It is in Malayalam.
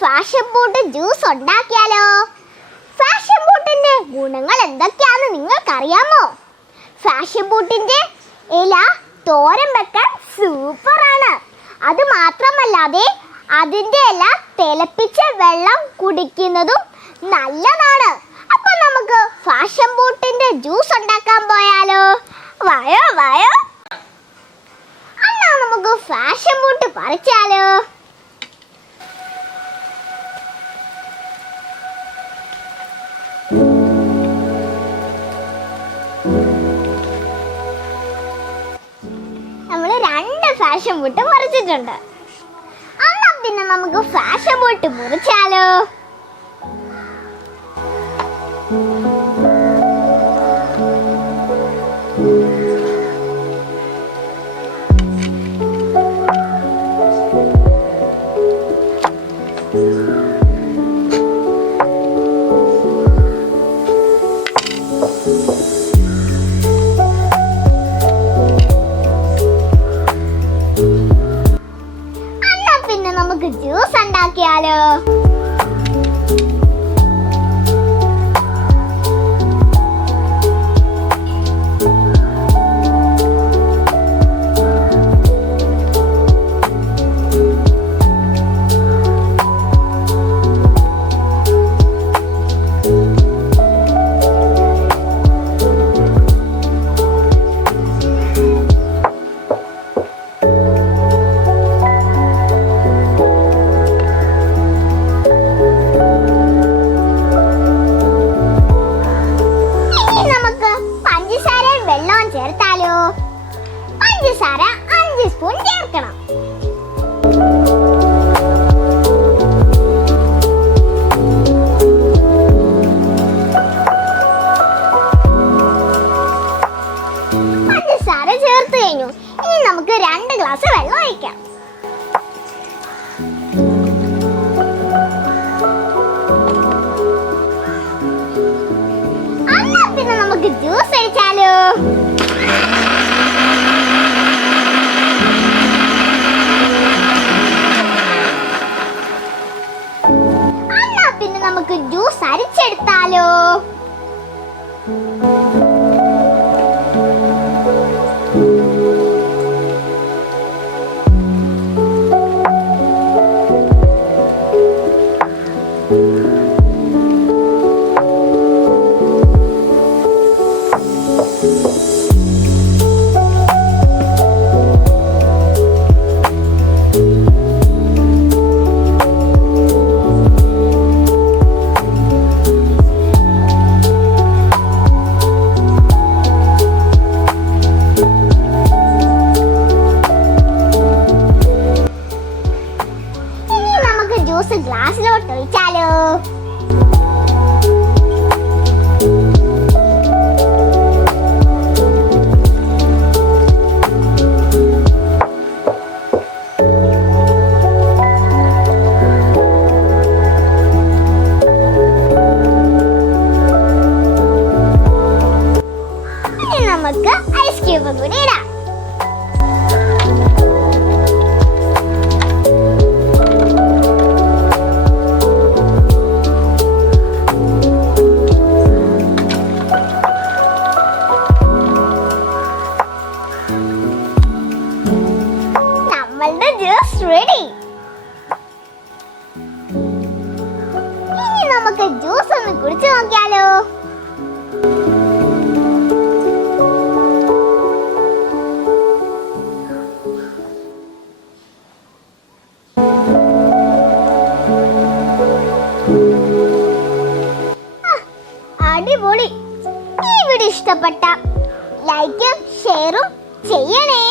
ഫാഷൻ ബൂട്ട് ജ്യൂസ് ഉണ്ടാക്കിയാലോ? ഫാഷൻ ബൂട്ടിന്റെ ഗുണങ്ങൾ എന്തൊക്കെയാണെന്ന് നിങ്ങൾക്കറിയാമോ? ഫാഷൻ ബൂട്ടിന്റെ ഇല തോരൻ വെക്കാൻ ആണ്. അത് മാത്രമല്ലാതെ അതിന്റെ ഇല തിളപ്പിച്ച വെള്ളം കുടിക്കുന്നതും നല്ലതാണ്. അപ്പൊ നമുക്ക് ഫാഷൻ ബൂട്ടിന്റെ ജ്യൂസ് ഉണ്ടാക്കാൻ പോയാലോ? വായോ വായോ. അല്ല നമുക്ക് ഫാഷൻ ബൂട്ട് പറിച്ചാലോ? ഫാഷൻ ബൂട്ട് മുറിച്ചിട്ടുണ്ട്. എന്നാ പിന്നെ നമുക്ക് ഫാഷൻ ബൂട്ട് മുറിച്ചാലോ? എന്നാ പഞ്ചസാര അഞ്ച് സ്പൂൺ ചേർക്കണം. പഞ്ചസാര ചേർത്ത് കഴിഞ്ഞു. ഇനി നമുക്ക് രണ്ട് ഗ്ലാസ് വെള്ളം ഒഴിക്കാം. പിന്നെ നമുക്ക് ജ്യൂസ് അടിച്ചാലോ നമുക്ക് ജ്യൂസ് അരിച്ചെടുത്താലോ ഇനി ഗ്ലാസ്സിലോട്ട് ഒഴിച്ചാലോ നമ്മളുടെ ജ്യൂസ് റെഡി ഇനി നമുക്ക് ജ്യൂസ് ഒന്ന് കുടിച്ചു നോക്കിയാലോ. അടിപൊളി. ഈ വീഡിയോ ഇഷ്ടപ്പെട്ട ലൈക്കും ഷെയറും ചെയ്യണേ.